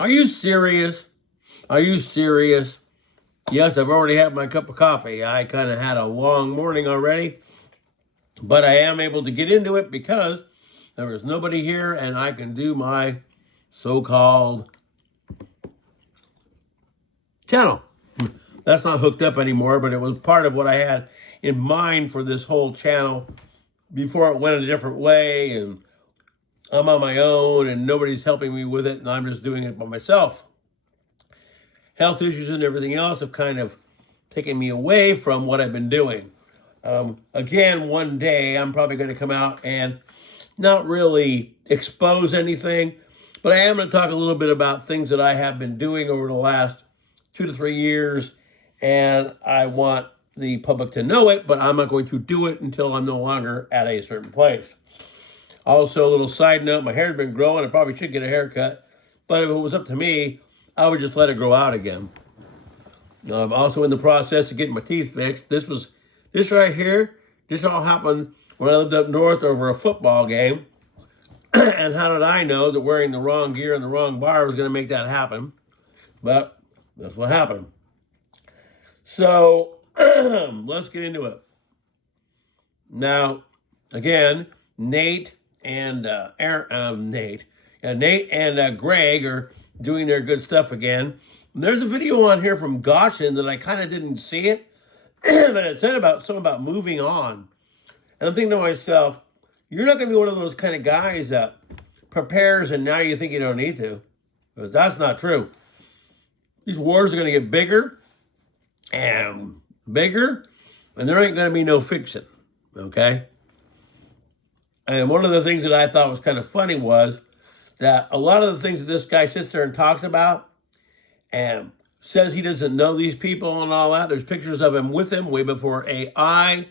Are you serious? Are you serious? Yes, I've already had my cup of coffee. I kind of had a long morning already, but I am able to get into it because there is nobody here and I can do my so-called channel. That's not hooked up anymore, but it was part of what I had in mind for this whole channel before it went a different way, and I'm on my own and nobody's helping me with it, and I'm just doing it by myself. Health issues and everything else have kind of taken me away from what I've been doing. Again, one day I'm probably going to come out and not really expose anything, but I am going to talk a little bit about things that I have been doing over the last 2 to 3 years, and I want the public to know it, but I'm not going to do it until I'm no longer at a certain place. Also, a little side note, my hair's been growing. I probably should get a haircut, but if it was up to me, I would just let it grow out again. I'm also in the process of getting my teeth fixed. This right here, this all happened when I lived up north over a football game. And how did I know that wearing the wrong gear and the wrong bar was going to make that happen? But that's what happened. So let's get into it. Now, again, Nate and Nate and Greg are doing their good stuff again. There's a video on here from Goshen that I kind of didn't see it, but it said something about moving on. And I'm thinking to myself, you're not going to be one of those kind of guys that prepares and now you think you don't need to, because that's not true. These wars are going to get bigger and bigger, and there ain't going to be no fixing, okay? And one of the things that I thought was kind of funny was that a lot of the things that this guy sits there and talks about and says he doesn't know these people and all that, there's pictures of him with him way before AI.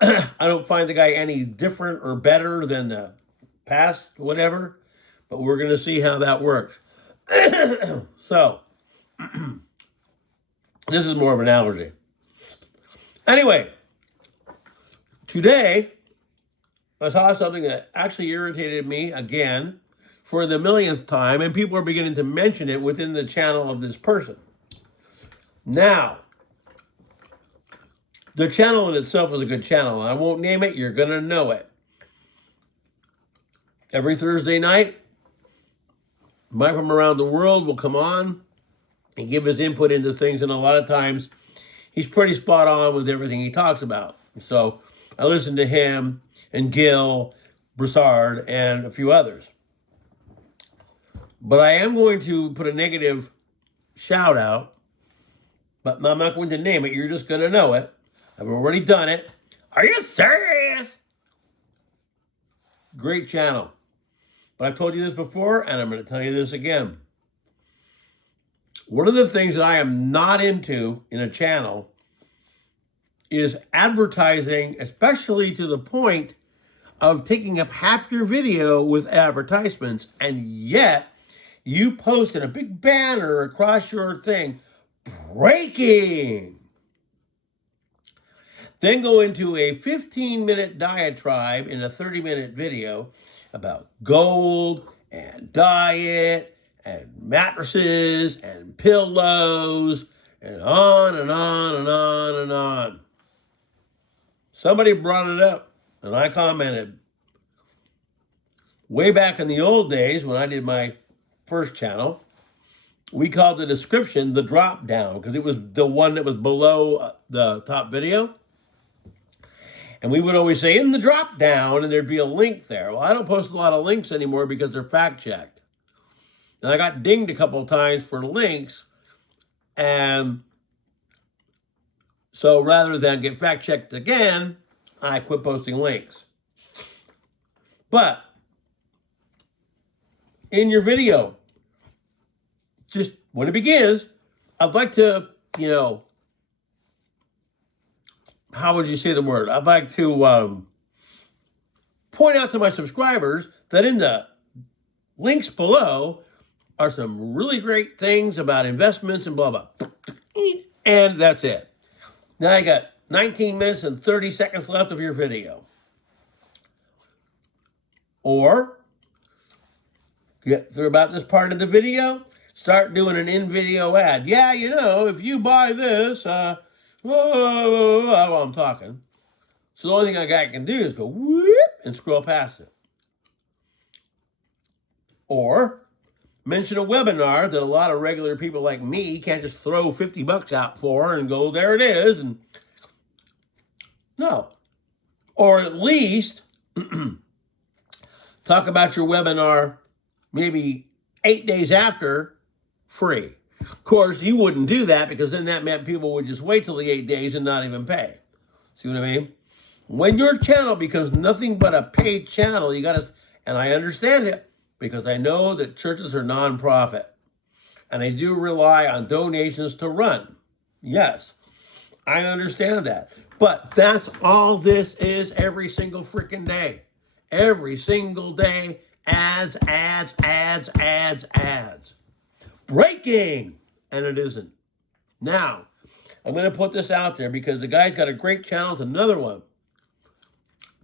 I don't find the guy any different or better than the past, whatever, but we're going to see how that works. So, this is more of an analogy. Anyway, today, I saw something that actually irritated me again for the millionth time, and people are beginning to mention it within the channel of this person. Now, the channel in itself is a good channel. I won't name it. You're going to know it. Every Thursday night, Mike from around the world will come on and give his input into things, and a lot of times he's pretty spot on with everything he talks about. So I listen to him and Gil Broussard and a few others. But I am going to put a negative shout out, but I'm not going to name it. You're just going to know it. I've already done it. Are you serious? Great channel. But I've told you this before, and I'm going to tell you this again. One of the things that I am not into in a channel is advertising, especially to the point of taking up half your video with advertisements, and yet you post in a big banner across your thing, breaking. Then go into a 15-minute diatribe in a 30-minute video about gold and diet and mattresses and pillows and on and on and on and on. Somebody brought it up, and I commented. Way back in the old days when I did my first channel, we called the description the drop down because it was the one that was below the top video. And we would always say in the drop down, and there'd be a link there. Well, I don't post a lot of links anymore because they're fact checked. And I got dinged a couple of times for links. And so rather than get fact checked again, I quit posting links. But in your video, just when it begins, I'd like to, how would you say the word? I'd like to point out to my subscribers that in the links below are some really great things about investments and blah, blah. And that's it. Now I got 19 minutes and 30 seconds left of your video. Or Get through about this part of the video, start doing an in-video ad. Yeah, you know, if you buy this, while I'm talking. So the only thing a guy can do is go whoop and scroll past it. Or mention a webinar that a lot of regular people like me can't just throw $50 out for and go, there it is. And no. Or at least talk about your webinar maybe 8 days after, free. Of course, you wouldn't do that because then that meant people would just wait till the 8 days and not even pay. See what I mean? When your channel becomes nothing but a paid channel, you got to, and I understand it because I know that churches are nonprofit and they do rely on donations to run. Yes, I understand that. But that's all this is every single freaking day. Every single day, ads, ads, ads, ads, ads. Breaking! And it isn't. Now, I'm going to put this out there because the guy's got a great channel. It's another one.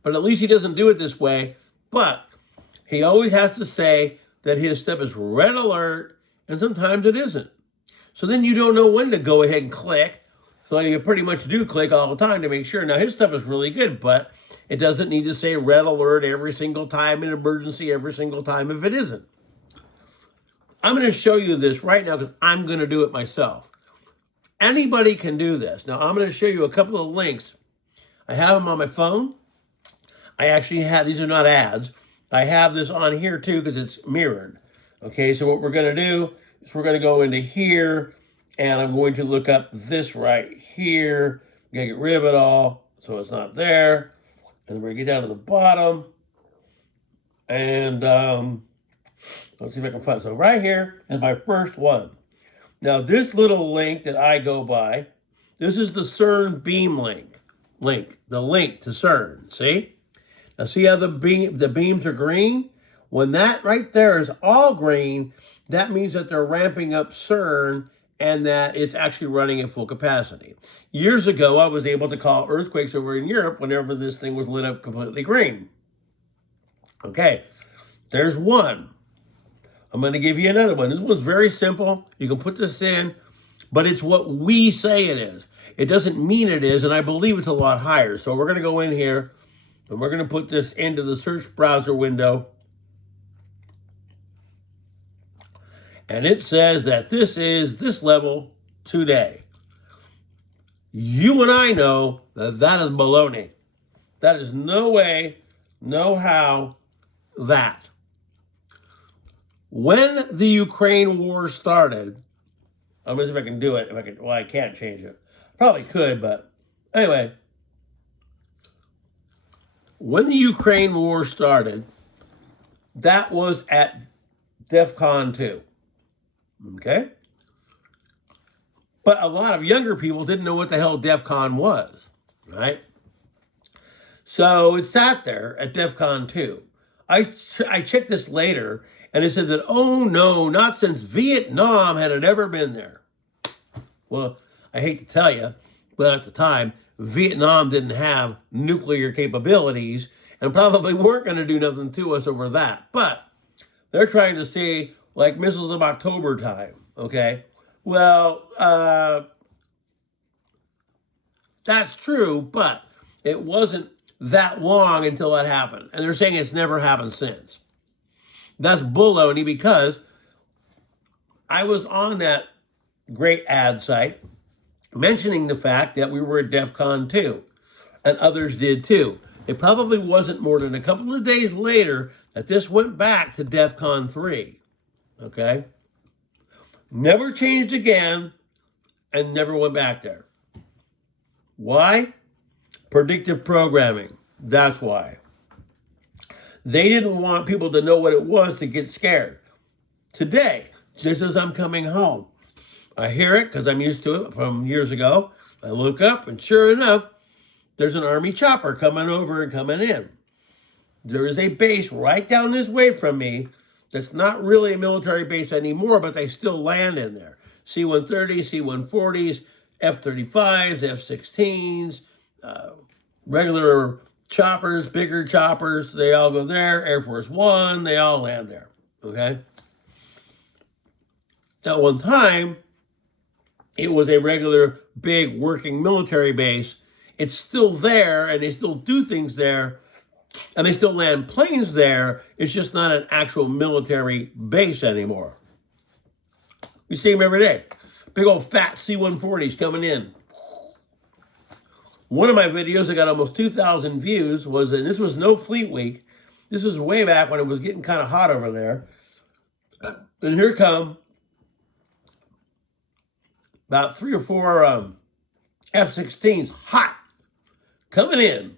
But at least he doesn't do it this way. But he always has to say that his stuff is red alert, and sometimes it isn't. So then you don't know when to go ahead and click. So you pretty much do click all the time to make sure. Now, his stuff is really good, but it doesn't need to say red alert every single time, in emergency every single time if it isn't. I'm going to show you this right now because I'm going to do it myself. Anybody can do this. Now, I'm going to show you a couple of links. I have them on my phone. I actually have, these are not ads. I have this on here too because it's mirrored. Okay, so what we're going to do is we're going to go into here and I'm going to look up this right here. I'm going to get rid of it all so it's not there. And we're going to get down to the bottom. And let's see if I can find it. So right here is my first one. Now this little link that I go by, this is the CERN beam link. The link to CERN, see? Now see how the beams are green? When that right there is all green, that means that they're ramping up CERN and that it's actually running at full capacity. Years ago, I was able to call earthquakes over in Europe whenever this thing was lit up completely green. Okay, there's one. I'm going to give you another one. This one's very simple. You can put this in, but it's what we say it is. It doesn't mean it is, and I believe it's a lot higher. So we're going to go in here, and we're going to put this into the search browser window. And it says that this is this level today. You and I know that that is baloney. That is no way, no how, that. When the Ukraine war started, I'm going to see if I can do it. Well, I can't change it. Probably could, but anyway. When the Ukraine war started, that was at DEFCON 2. Okay? But a lot of younger people didn't know what the hell DEFCON was, right? So it sat there at DEFCON 2. I checked this later, and it said that, oh no, not since Vietnam had it ever been there. Well, I hate to tell you, but at the time, Vietnam didn't have nuclear capabilities and probably weren't going to do nothing to us over that. But they're trying to say, like missiles of October time, okay? Well, that's true, but it wasn't that long until that happened. And they're saying it's never happened since. That's baloney because I was on that great ad site mentioning the fact that we were at DEFCON 2, and others did too. It probably wasn't more than a couple of days later that this went back to DEFCON 3, okay? Never changed again and never went back there. Why? Predictive programming. That's why. They didn't want people to know what it was to get scared. Today, just as I'm coming home, I hear it because I'm used to it from years ago. I look up and sure enough, there's an Army chopper coming over and coming in. There is a base right down this way from me that's not really a military base anymore, but they still land in there. C-130s, C-140s, F-35s, F-16s, regular choppers, bigger choppers, they all go there. Air Force One, they all land there, okay? At one time, it was a regular big working military base. It's still there, and they still do things there, and they still land planes there. It's just not an actual military base anymore. We see them every day. Big old fat C-140s coming in. One of my videos that got almost 2,000 views was, and this was no Fleet Week. This was way back when it was getting kind of hot over there. And here come about 3 or 4 F-16s, hot, coming in.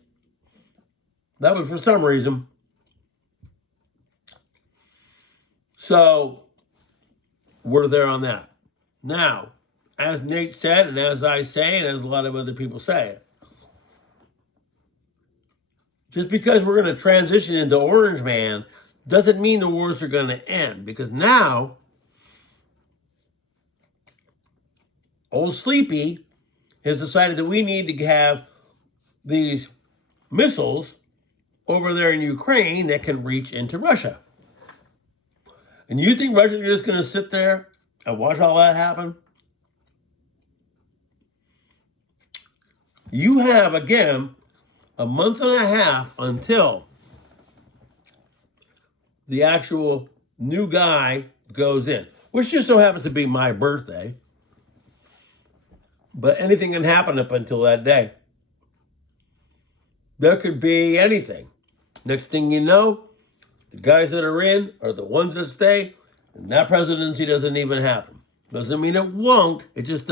That was for some reason. So we're there on that. Now, as Nate said, and as I say, and as a lot of other people say, just because we're going to transition into Orange Man doesn't mean the wars are going to end. Because now, old Sleepy has decided that we need to have these missiles over there in Ukraine that can reach into Russia. And you think Russians are just going to sit there and watch all that happen? You have, again, a month and a half until the actual new guy goes in, which just so happens to be my birthday. But anything can happen up until that day. There could be anything. Next thing you know, the guys that are in are the ones that stay, and that presidency doesn't even happen. Doesn't mean it won't, it just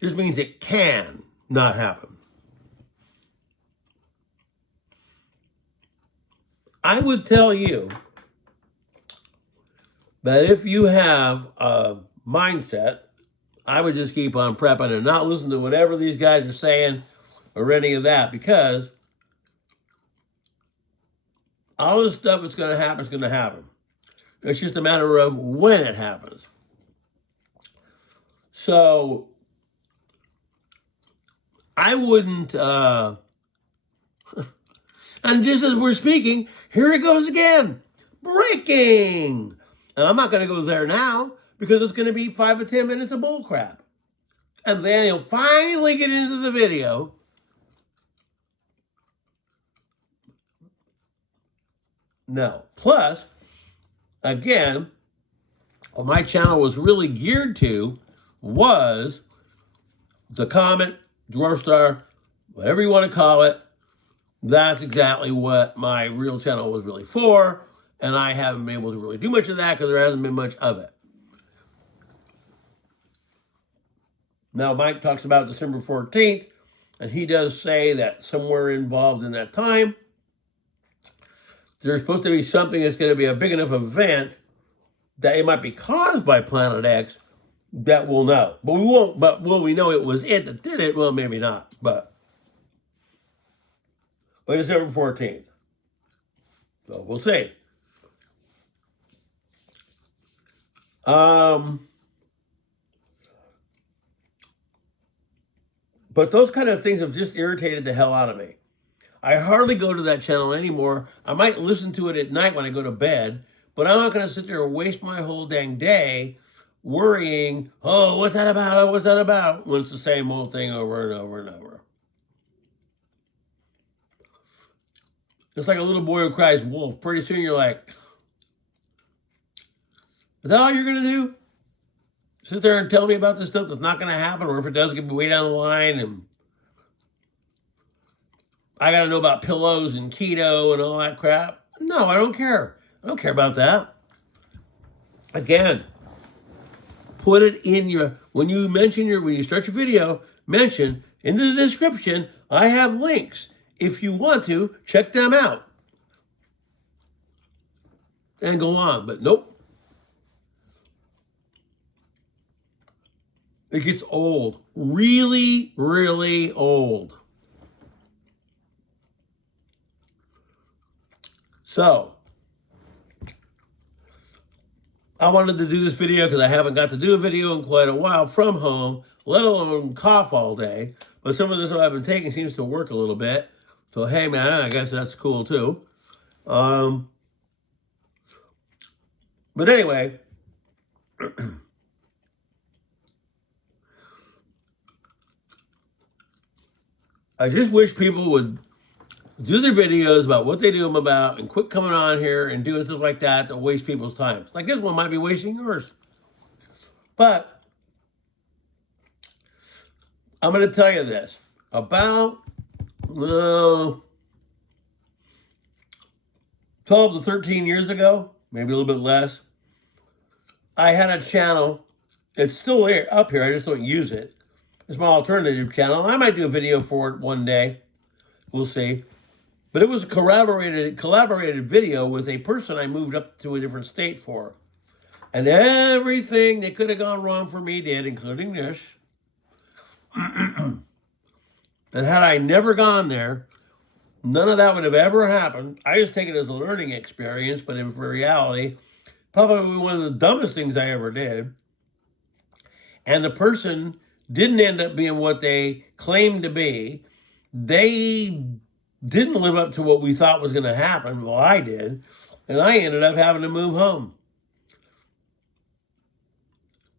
means it can not happen. I would tell you that if you have a mindset, I would just keep on prepping and not listen to whatever these guys are saying or any of that, because all this stuff that's going to happen is going to happen. It's just a matter of when it happens. So I wouldn't, and just as we're speaking, here it goes again. Breaking! And I'm not going to go there now because it's going to be 5 or 10 minutes of bull crap. And then he'll finally get into the video. No. Plus, again, what my channel was really geared to was the Comet, Dwarf Star, whatever you want to call it. That's exactly what my real channel was really for. And I haven't been able to really do much of that because there hasn't been much of it. Now, Mike talks about December 14th, and he does say that somewhere involved in that time, there's supposed to be something that's going to be a big enough event that it might be caused by Planet X that we'll know. But we won't, but will we know it was it that did it? Well, maybe not, but December 14th. So we'll see. But those kind of things have just irritated the hell out of me. I hardly go to that channel anymore. I might listen to it at night when I go to bed, but I'm not going to sit there and waste my whole dang day worrying, oh, what's that about? Oh, what's that about? When it's the same old thing over and over and over. It's like a little boy who cries wolf. Pretty soon you're like, is that all you're going to do? Sit there and tell me about this stuff that's not going to happen, or if it does, get me way down the line, and I got to know about pillows and keto and all that crap. No, I don't care. I don't care about that. Again, put it in your, when you start your video, mention in the description, I have links. If you want to, check them out. And go on, but nope. It gets old. Really, really old. So, I wanted to do this video because I haven't got to do a video in quite a while from home, let alone cough all day. But some of this that I've been taking seems to work a little bit. So, hey, man, I guess that's cool, too. But But anyway, I just wish people would do their videos about what they do them about and quit coming on here and doing stuff like that waste people's time. Like this one might be wasting yours. But I'm going to tell you this. About 12 to 13 years ago, maybe a little bit less, I had a channel. It's still up here. I just don't use it. It's my alternative channel. I might do a video for it one day. We'll see. But it was a collaborated video with a person I moved up to a different state for. And everything that could have gone wrong for me did, including this. And had I never gone there, none of that would have ever happened. I just take it as a learning experience, but in reality, probably one of the dumbest things I ever did. And the person didn't end up being what they claimed to be. They didn't live up to what we thought was going to happen. Well, I did. And I ended up having to move home.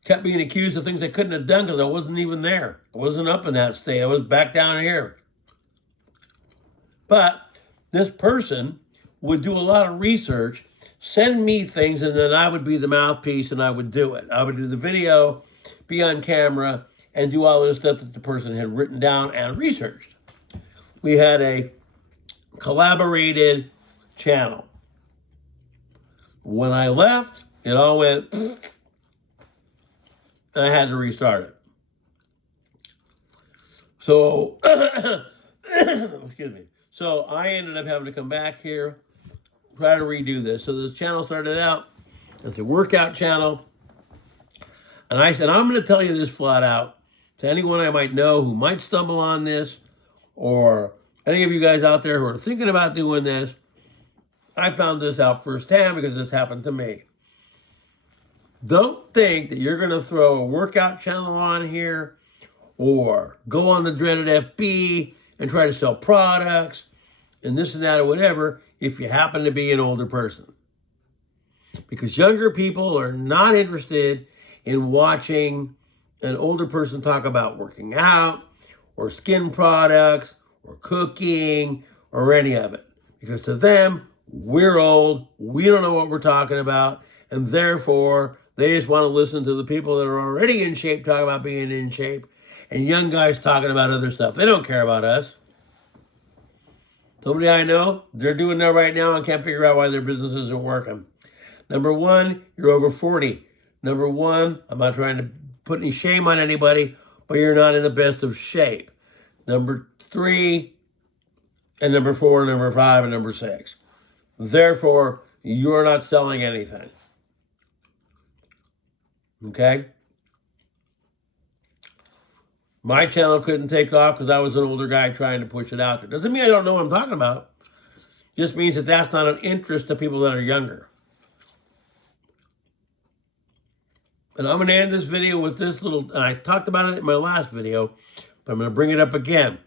Kept being accused of things I couldn't have done because I wasn't even there. I wasn't up in that state. I was back down here. But this person would do a lot of research, send me things, and then I would be the mouthpiece and I would do it. I would do the video, be on camera, and do all this stuff that the person had written down and researched. We had a collaborated channel. When I left, it all went, and I had to restart it. So, excuse me. So I ended up having to come back here, try to redo this. So this channel started out as a workout channel. And I said, I'm going to tell you this flat out to anyone I might know who might stumble on this, or any of you guys out there who are thinking about doing this. I found this out firsthand because this happened to me. Don't think that you're going to throw a workout channel on here or go on the dreaded FB and try to sell products and this and that or whatever if you happen to be an older person. Because younger people are not interested in watching an older person talk about working out or skin products or cooking or any of it. Because to them, we're old, we don't know what we're talking about, and therefore they just want to listen to the people that are already in shape talking about being in shape and young guys talking about other stuff. They don't care about us. Somebody I know, they're doing that right now and can't figure out why their business isn't working. Number one, you're over 40. Number one, I'm not trying to put any shame on anybody, but you're not in the best of shape. Number three, and number four, number five, and number six. Therefore, you're not selling anything. Okay? My channel couldn't take off because I was an older guy trying to push it out there. Doesn't mean I don't know what I'm talking about. Just means that that's not an interest to people that are younger. And I'm going to end this video with this little, and I talked about it in my last video, but I'm going to bring it up again.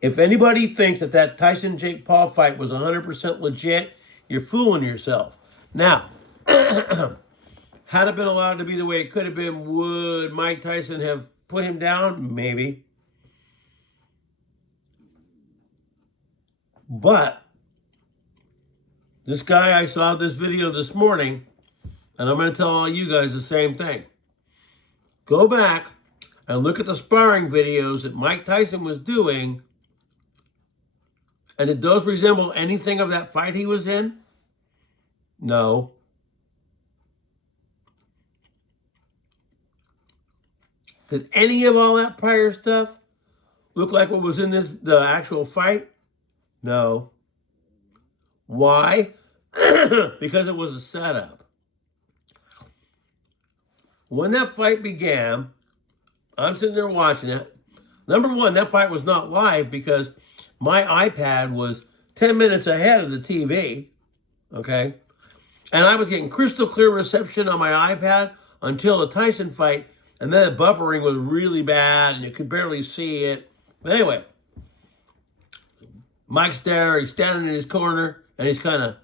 If anybody thinks that that Tyson-Jake Paul fight was 100% legit, you're fooling yourself. Now, had it been allowed to be the way it could have been, would Mike Tyson have put him down? Maybe. But this guy, I saw this video this morning, and I'm going to tell all you guys the same thing. Go back and look at the sparring videos that Mike Tyson was doing, and did those resemble anything of that fight he was in? No. Did any of all that prior stuff look like what was in the actual fight? No. Why? Because it was a setup. When that fight began, I'm sitting there watching it. Number one, that fight was not live because my iPad was 10 minutes ahead of the TV, okay? And I was getting crystal clear reception on my iPad until the Tyson fight, and then the buffering was really bad, and you could barely see it. But anyway, Mike's there, he's standing in his corner, and he's kind of...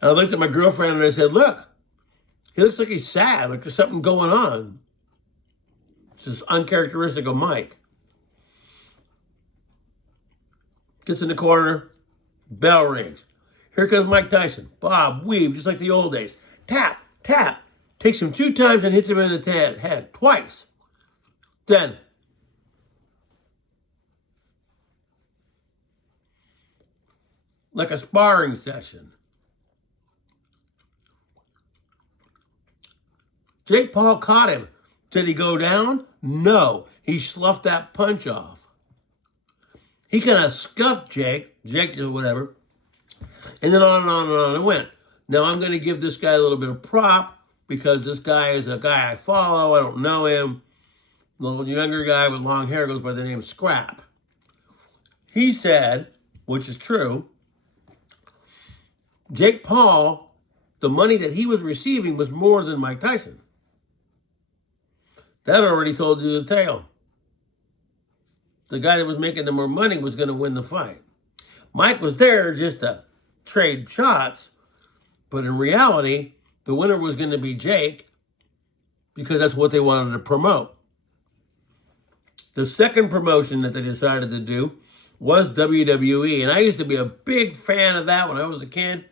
And I looked at my girlfriend and I said, look, he looks like he's sad, like there's something going on. It's just uncharacteristic of Mike. Gets in the corner, bell rings. Here comes Mike Tyson. Bob weave, just like the old days. Tap, tap. Takes him 2 times and hits him in the head twice. Then, like a sparring session. Jake Paul caught him. Did he go down? No. He sloughed that punch off. He kind of scuffed Jake or whatever, and then on and on and on it went. Now I'm going to give this guy a little bit of prop because this guy is a guy I follow. I don't know him. The little younger guy with long hair goes by the name Scrap. He said, which is true, Jake Paul, the money that he was receiving was more than Mike Tyson. That already told you the tale. The guy that was making the more money was going to win the fight. Mike was there just to trade shots, but in reality, the winner was going to be Jake because that's what they wanted to promote. The second promotion that they decided to do was WWE, and I used to be a big fan of that when I was a kid.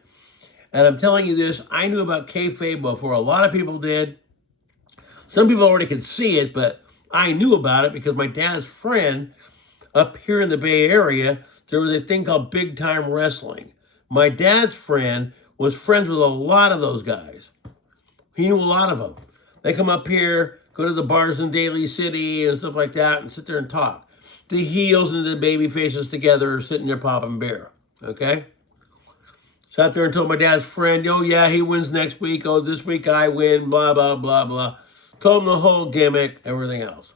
And I'm telling you this, I knew about kayfabe before a lot of people did. Some people already could see it, but I knew about it because my dad's friend up here in the Bay Area, there was a thing called Big Time Wrestling. My dad's friend was friends with a lot of those guys. He knew a lot of them. They come up here, go to the bars in Daly City and stuff like that and sit there and talk. The heels and the baby faces together are sitting there popping beer, okay? Sat there and told my dad's friend, oh yeah, he wins next week. Oh, this week I win, blah, blah, blah, blah. Told him the whole gimmick, everything else.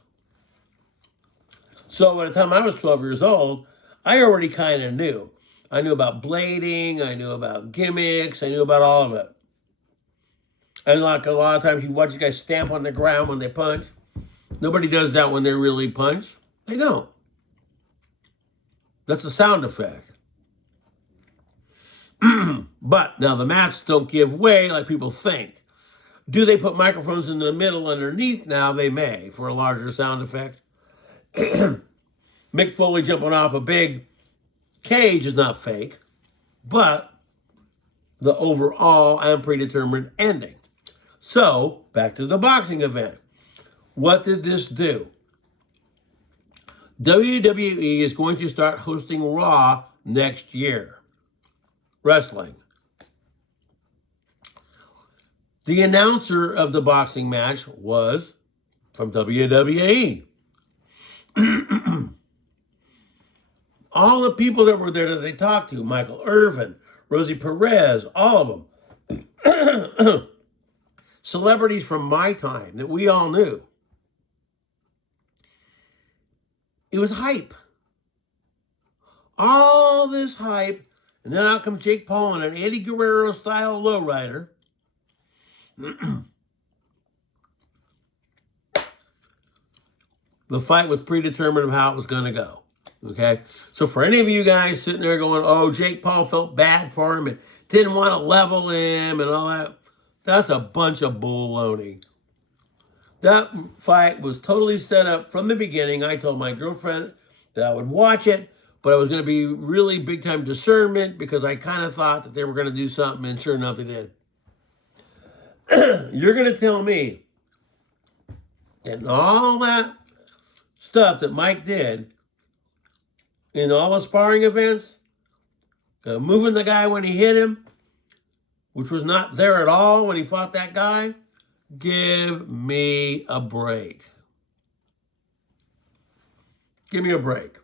So by the time I was 12 years old, I already kind of knew. I knew about blading, I knew about gimmicks, I knew about all of it. And like a lot of times you watch you guys stamp on the ground when they punch. Nobody does that when they really punch. They don't. That's a sound effect. But now the mats don't give way like people think. Do they put microphones in the middle underneath? Now they may for a larger sound effect. Mick Foley jumping off a big cage is not fake, but the overall and predetermined ending. So, back to the boxing event. What did this do? WWE is going to start hosting Raw next year. Wrestling. The announcer of the boxing match was from WWE. All the people that were there that they talked to, Michael Irvin, Rosie Perez, all of them. Celebrities from my time that we all knew. It was hype. All this hype, and then out comes Jake Paul in an Eddie Guerrero style lowrider. The fight was predetermined of how it was going to go. Okay? So for any of you guys sitting there going, oh, Jake Paul felt bad for him and didn't want to level him and all that, that's a bunch of baloney. That fight was totally set up from the beginning. I told my girlfriend that I would watch it, but it was going to be really big time discernment because I kind of thought that they were going to do something, and sure enough, they did. You're going to tell me that all that stuff that Mike did in all the sparring events, moving the guy when he hit him, which was not there at all when he fought that guy, give me a break. Give me a break.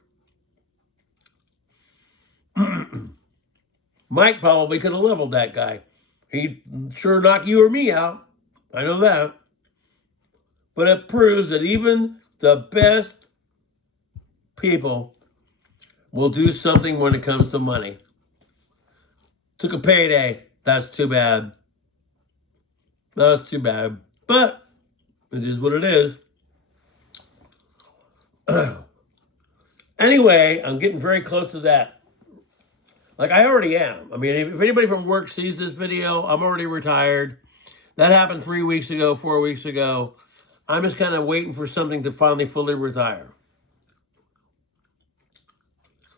Mike probably could have leveled that guy. He'd sure knock you or me out. I know that. But it proves that even the best people will do something when it comes to money. Took a payday. That's too bad. That's too bad. But it is what it is. Anyway, I'm getting very close to that Like, I already am. I mean, if anybody from work sees this video, I'm already retired. That happened 3 weeks ago, 4 weeks ago. I'm just kind of waiting for something to finally fully retire.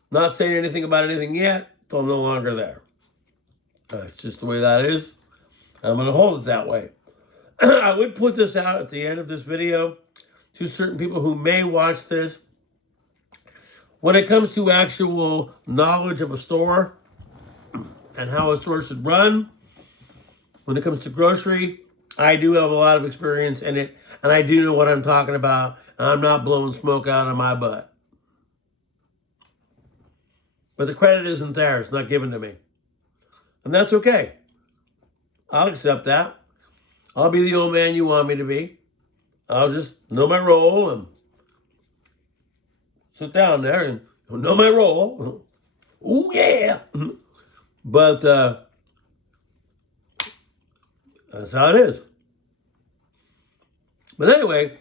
Not saying anything about anything yet, so I'm no longer there. That's just the way that is. I'm going to hold it that way. I would put this out at the end of this video to certain people who may watch this. When it comes to actual knowledge of a store and how a store should run, when it comes to grocery, I do have a lot of experience in it, and I do know what I'm talking about, and I'm not blowing smoke out of my butt. But the credit isn't there. It's not given to me. And that's okay. I'll accept that. I'll be the old man you want me to be. I'll just know my role and sit down there and know my role. Oh, yeah. But that's how it is. But anyway,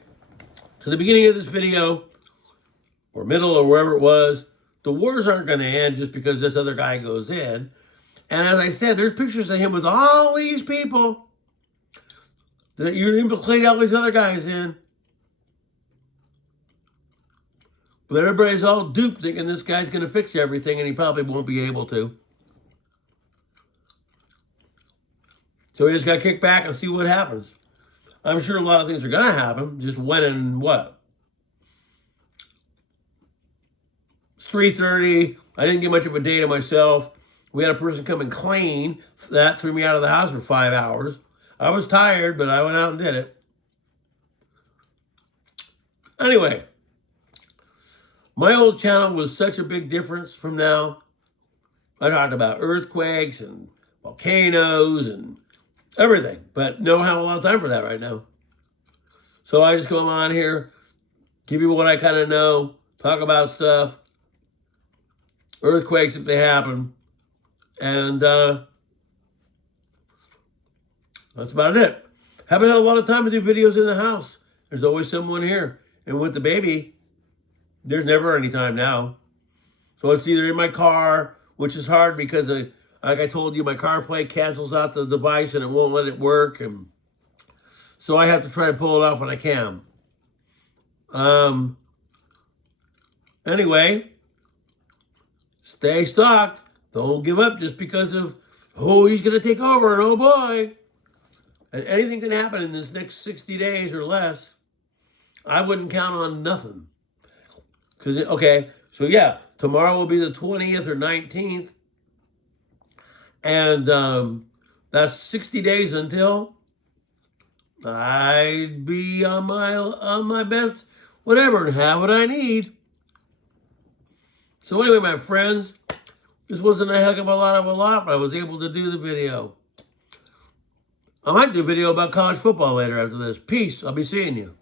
to the beginning of this video, or middle, or wherever it was, the wars aren't going to end just because this other guy goes in. And as I said, there's pictures of him with all these people that you implicate all these other guys in. But everybody's all duped thinking this guy's going to fix everything, and he probably won't be able to. So we just got to kick back and see what happens. I'm sure a lot of things are going to happen, just when and what. It's 3:30. I didn't get much of a day to myself. We had a person come and clean. That threw me out of the house for 5 hours. I was tired, but I went out and did it. Anyway, my old channel was such a big difference from now. I talked about earthquakes and volcanoes and everything, but don't have a lot of time for that right now. So I just come on here, give you what I kind of know, talk about stuff, earthquakes if they happen, and that's about it. Haven't had a lot of time to do videos in the house. There's always someone here. And with the baby, there's never any time now. So it's either in my car, which is hard because, like I told you, my CarPlay cancels out the device and it won't let it work. And so I have to try to pull it off when I can. Anyway, stay stocked. Don't give up just because of, oh, he's going to take over, and oh boy. And anything can happen in this next 60 days or less. I wouldn't count on nothing. Because, okay, so yeah, tomorrow will be the 20th or 19th. And that's 60 days until I'd be on my best, whatever, and have what I need. So anyway, my friends, this wasn't a heck of a lot, but I was able to do the video. I might do a video about college football later after this. Peace. I'll be seeing you.